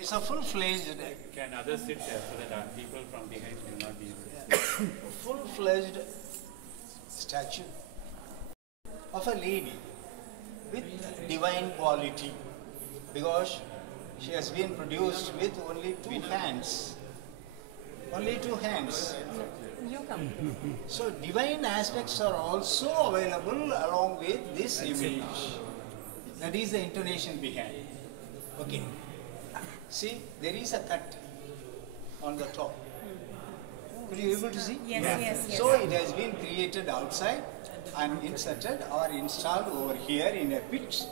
It's a full-fledged. Can others sit there so that people from behind will not be able to see? Full-fledged statue of a lady with divine quality, because she has been produced with only two hands. Only two hands. You come. So divine aspects are also available along with this image. That is the intonation behind. Okay. See, there is a cut on the top. Could you able to see? Yes, yes, yes. So it has been created outside and inserted or installed over here in a pit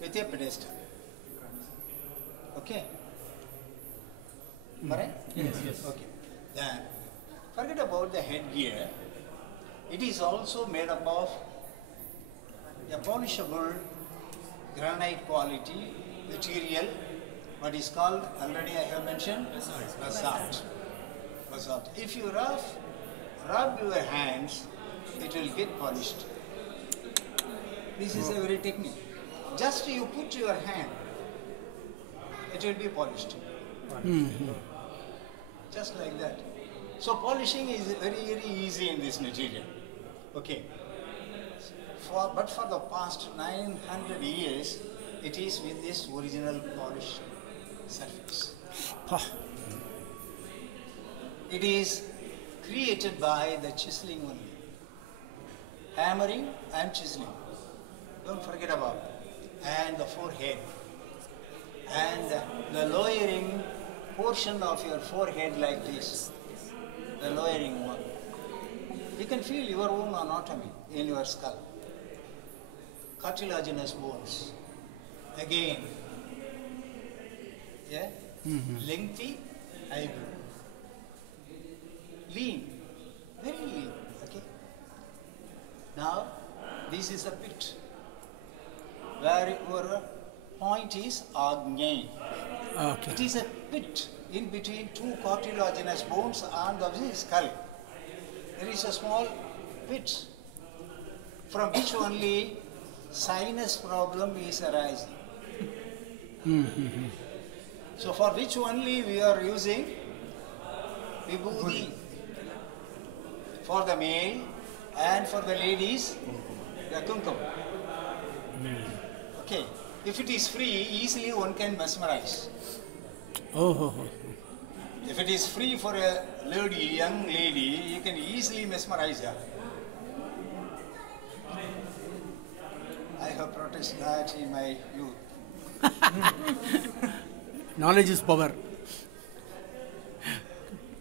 with a pedestal. Okay? Am I right? Yes, yes. Okay. Then, forget about the headgear. It is also made up of a polishable granite quality material, what is called, already I have mentioned, basalt. Basalt. If you rub your hands, it will get polished. This is a very technique. Just you put your hand, it will be polished. Just like that. So polishing is very, very easy in this material. Okay. But for the past 900 years, it is with this original polished surface. It is created by the chiseling only. Hammering and chiseling. Don't forget about it. And the forehead. And the lowering portion of your forehead like this. The lowering one. You can feel your own anatomy in your skull. Cartilaginous bones. Again. Yeah? Lengthy eyebrow. Lean. Very lean. Okay? Now, this is a pit. Where your point is Agni. Okay. It is a pit in between two cartilaginous bones and the skull. There is a small pit from which only sinus problem is arising. So for which only we are using vibhuti for the male, and for the ladies the kumkum. Okay, if it is free, easily one can mesmerize. If it is free for a lady, young lady, you can easily mesmerize her. I have practiced that in my youth. Knowledge is power.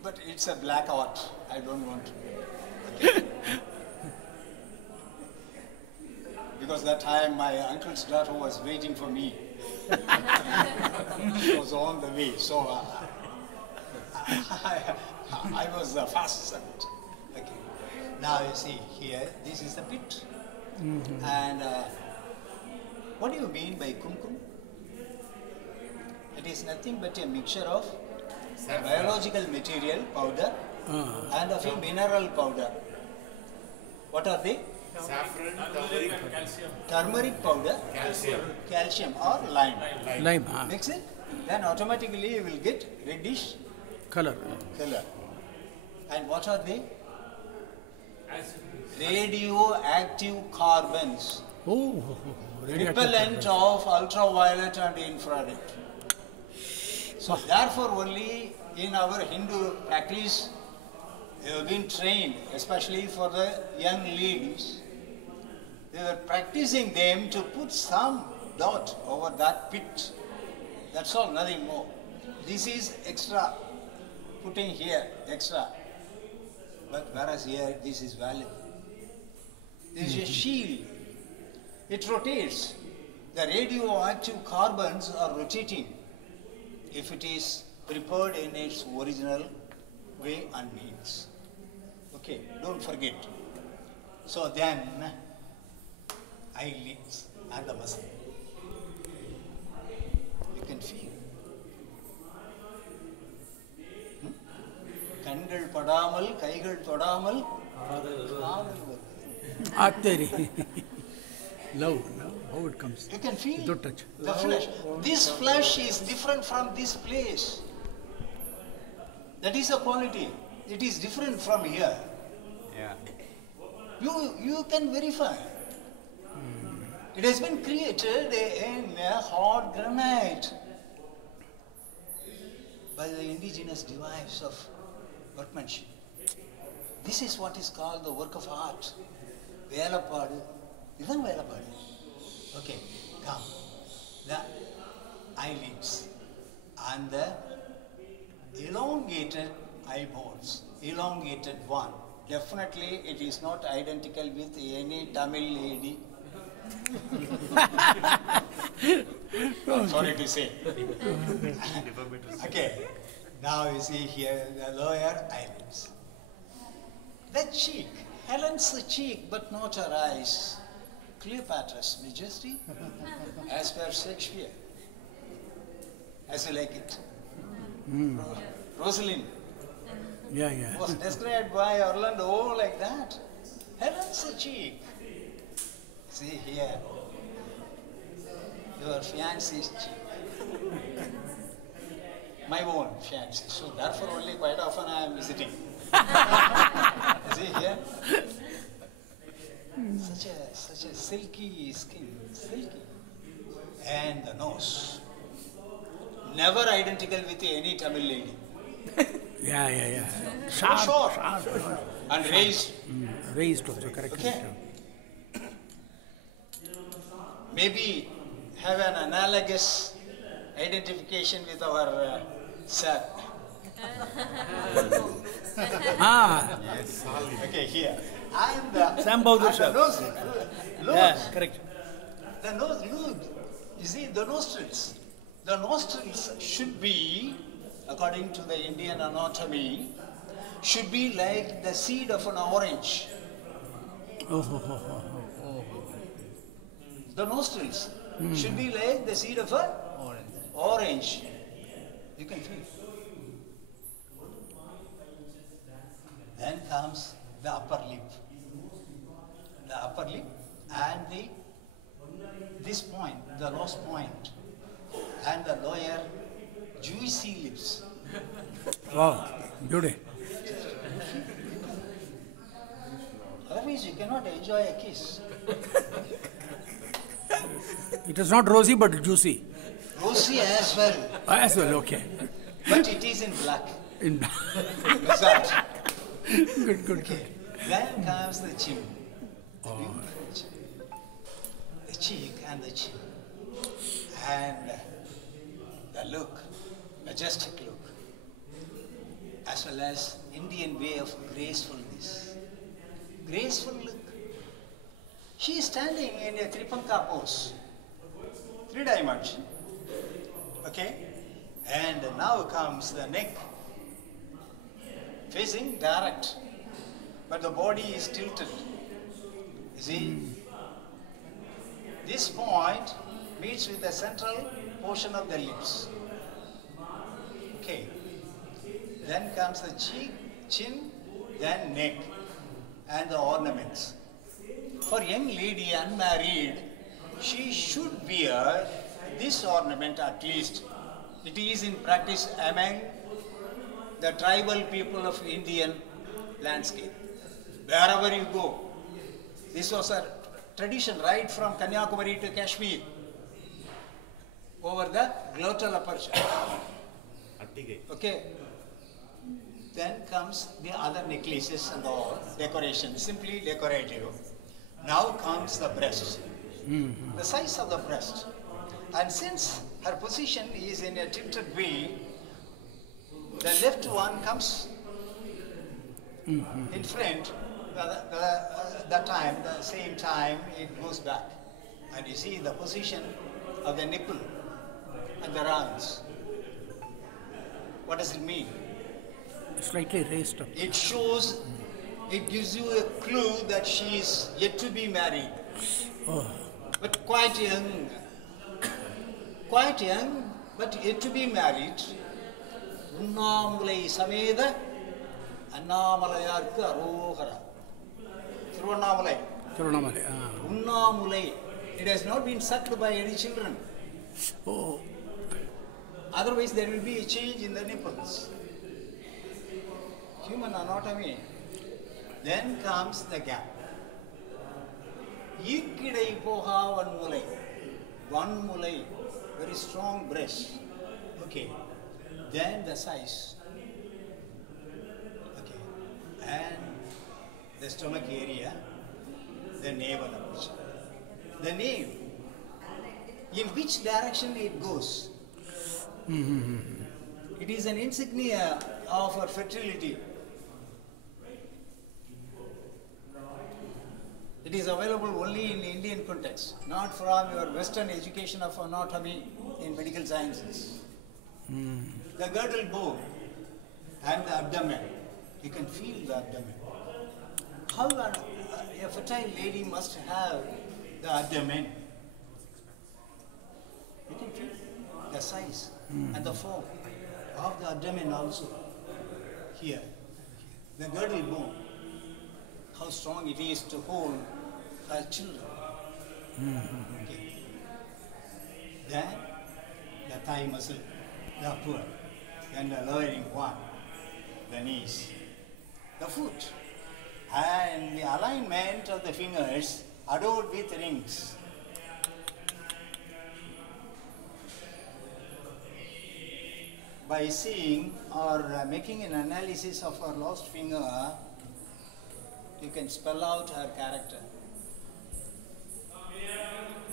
But it's a black art. I don't want to. Okay. Because that time my uncle's daughter was waiting for me. She was on the way. So I was the fast son. Okay. Now you see here, this is the pit. And what do you mean by kumkum? It is nothing but a mixture of a biological material powder and of a mineral powder. What are they? Saffron, turmeric, calcium. Turmeric powder, calcium or lime. Lime. Mix it, then automatically you will get reddish Color. color. And what are they? Radioactive carbons, repellent of ultraviolet and infrared. So therefore only in our Hindu practice we have been trained, especially for the young ladies. We were practicing them to put some dot over that pit. That's all, nothing more. This is extra, putting here extra. But whereas here this is valuable. This is a shield. It rotates. The radioactive carbons are rotating if it is prepared in its original way and means. Okay, don't forget. So then, eyelids and the muscle. You can feel. கண்கள் படாமல் கைகள் தொடாமல் Love. how it comes. You can feel Without touch. the flesh. This flesh is different from this place. That is a quality. It is different from here. Yeah. You can verify. It has been created in a hard granite by the indigenous device of workmanship. This is what is called the work of art. Velapadu. Isn't Velapadu? Okay, come. The eyelids and the elongated eyeballs. Elongated one. Definitely it is not identical with any Tamil lady. I'm sorry to say. Okay, now you see here the lower eyelids. The cheek, Helen's cheek, but not her eyes. Cleopatra's majesty, as per Shakespeare, as you like it. Rosalind Yeah, yeah. was described by Orlando like that. Helen's cheek. See here, your fiancé's cheek. My own fiancé. So therefore only quite often I am visiting. See here? Such a silky skin, silky. And the nose. Never identical with any Tamil lady. Yeah. Short. Sharp. And raised. Raised also, correct. Okay. Maybe have an analogous identification with our sir. Yes. Okay, here. And the, Sam Bahadur and the sir. nose. Yeah, correct. The nose, look. You see, the nostrils. The nostrils should be, according to the Indian anatomy, should be like the seed of an orange. The nostrils should be like the seed of an orange. You can feel. Then comes the upper lip. The upper lip and this point, the nose point, and the lower juicy lips. Wow, beauty. Otherwise, you cannot enjoy a kiss. It is not rosy but juicy. Rosy as well, As well, okay. but it is in black. In Result. good. Then comes the chin. The beautiful chin. The cheek and the chin. And the look, majestic look, as well as Indian way of gracefulness. Graceful look. She is standing in a Tripanka pose, 3 dimension. Okay? And now comes the neck, facing direct, but the body is tilted. You see? This point meets with the central portion of the lips. Okay. Then comes the cheek, chin, then neck, and the ornaments. For young lady unmarried, she should wear this ornament at least. It is in practice among the tribal people of Indian landscape. Wherever you go, this was a tradition right from Kanyakumari to Kashmir, over the glottal aperture. Okay. Then comes the other necklaces and all, decoration, simply decorative. Now comes the breast, the size of the breast. And since her position is in a tilted way, the left one comes in front, the same time it goes back. And you see the position of the nipple and the rounds. What does it mean? Slightly raised up. It shows, it gives you a clue that she is yet to be married. But quite young, but yet to be married. Unnamulai Sameda, Annamalayarku Arohara. Tirunamulai. Tirunamale. Unnamulai. It has not been sucked by any children. Oh, Otherwise, there will be a change in the nipples. Human anatomy. Then comes the gap. Ikkidai poha one mulai, very strong breast. Okay. Then the size. Okay. And the stomach area, the navel aperture. The navel. In which direction it goes? It is an insignia of our fertility. It is available only in Indian context, not from your Western education of anatomy in medical sciences. The girdle bone and the abdomen, you can feel the abdomen. How a fertile lady must have the abdomen? You can feel the size and the form of the abdomen also. Here, the girdle bone, how strong it is to hold her children. Okay. Then the thigh muscle, the upward, then the lowering one, the knees, the foot, and the alignment of the fingers adorned with rings. By seeing or making an analysis of her lost finger, you can spell out her character.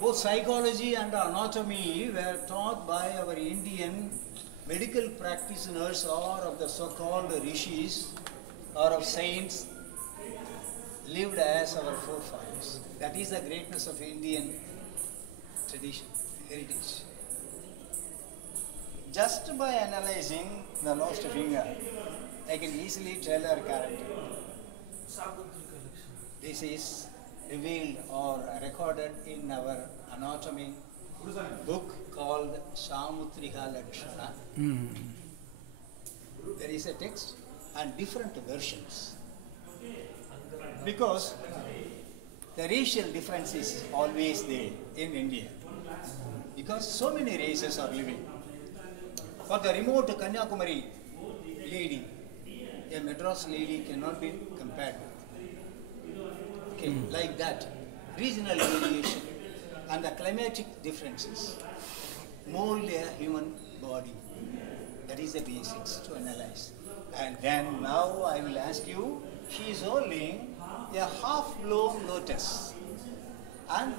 Both psychology and anatomy were taught by our Indian medical practitioners or of the so-called rishis or of saints lived as our forefathers. That is the greatness of Indian tradition, heritage. Just by analyzing the lost finger, I can easily tell her character. This is revealed or recorded in our anatomy book called Samutrika Lakshana. There is a text and different versions. Because the racial difference is always there in India. Because so many races are living. For the remote Kanyakumari lady, a Madras lady cannot be compared with. Okay, like that. Regional variation and the climatic differences mold a human body. That is the basics to analyze. And then now I will ask you, she is holding a half-blown lotus. And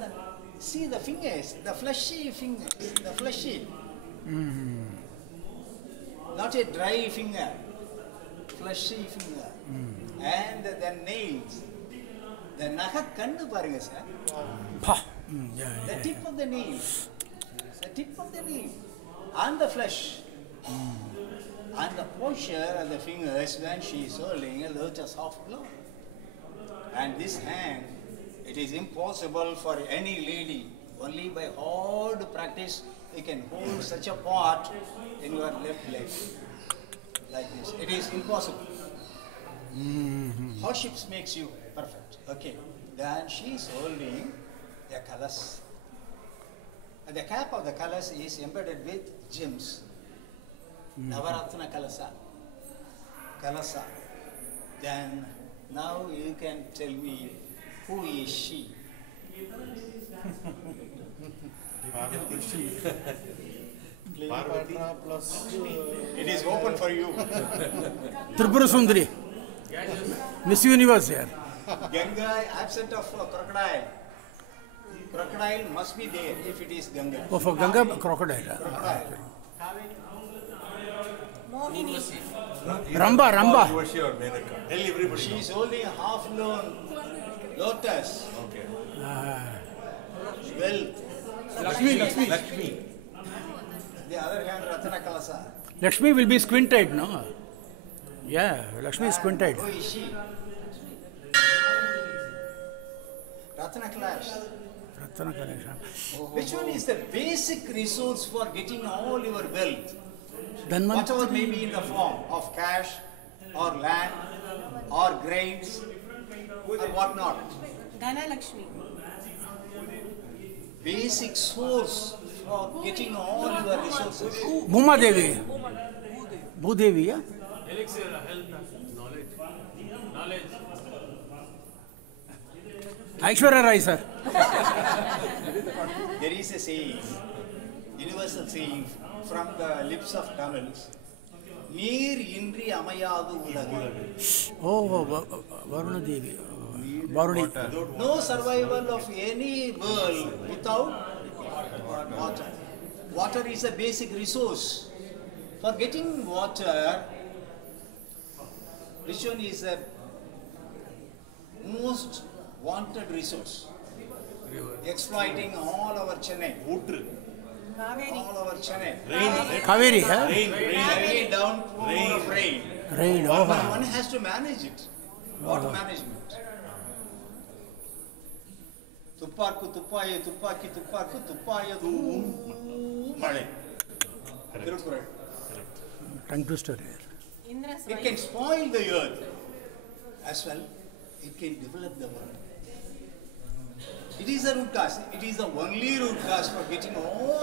see the fingers, the fleshy fingers, the fleshy. Not a dry finger, fleshy finger. And the nails. The naha kandu parunga sir. The tip of the nail. The tip of the nail. And the flesh. And the posture of the fingers when she is holding a lotus half blown. And this hand, it is impossible for any lady. Only by hard practice you can hold such a pot in your left leg. Like this. It is impossible. Hardships makes you perfect. Okay. Then she is holding a kalas. And the cap of the kalas is embedded with gems. Navaratna kalasa. Kalasa. Then now you can tell me who is she? It is open for you. Tripura Sundari. Miss Universe here. Ganga, absent of crocodile. Crocodile must be there if it is Ganga. Oh, for Ganga, crocodile. Crocodile. Ramba. Tell everybody. She is holding a half-blown lotus. Okay. Wealth. Lakshmi. The other hand, Ratana Kalasa. Lakshmi will be squint-eyed, no? Yeah, Lakshmi is squint-eyed. Who is she? Ratana Kalash. Ratana Kalash. Which one is the basic resource for getting all your wealth? Dhanvantari. Whatever may be in the form of cash or land or grains or whatnot. Dhanalakshmi. basic source for getting all your resources. Bhuma Devi. Bhudevi, yeah? Elixir, health, knowledge. Knowledge. Aishwarya Rai, sir. There is a saying, universal saying from the lips of Tamils, Neer Indri Amayadu Ulagu. Oh, Varuna Devi. Varuni. No survival of any world without water. Water is a basic resource. For getting water, which one is the most wanted resource? Exploiting all our Chennai. All our Chennai. Kaveri, huh? Rain, downpour of rain. Rain, But oh. one has to manage it. Water management. Tupparku tuppaye tuppaki tupparku tuppaya male. Tiruppuram. Tongue twister. It can spoil the earth as well. It can develop the world. It is a root cause. It is the only root cause for getting all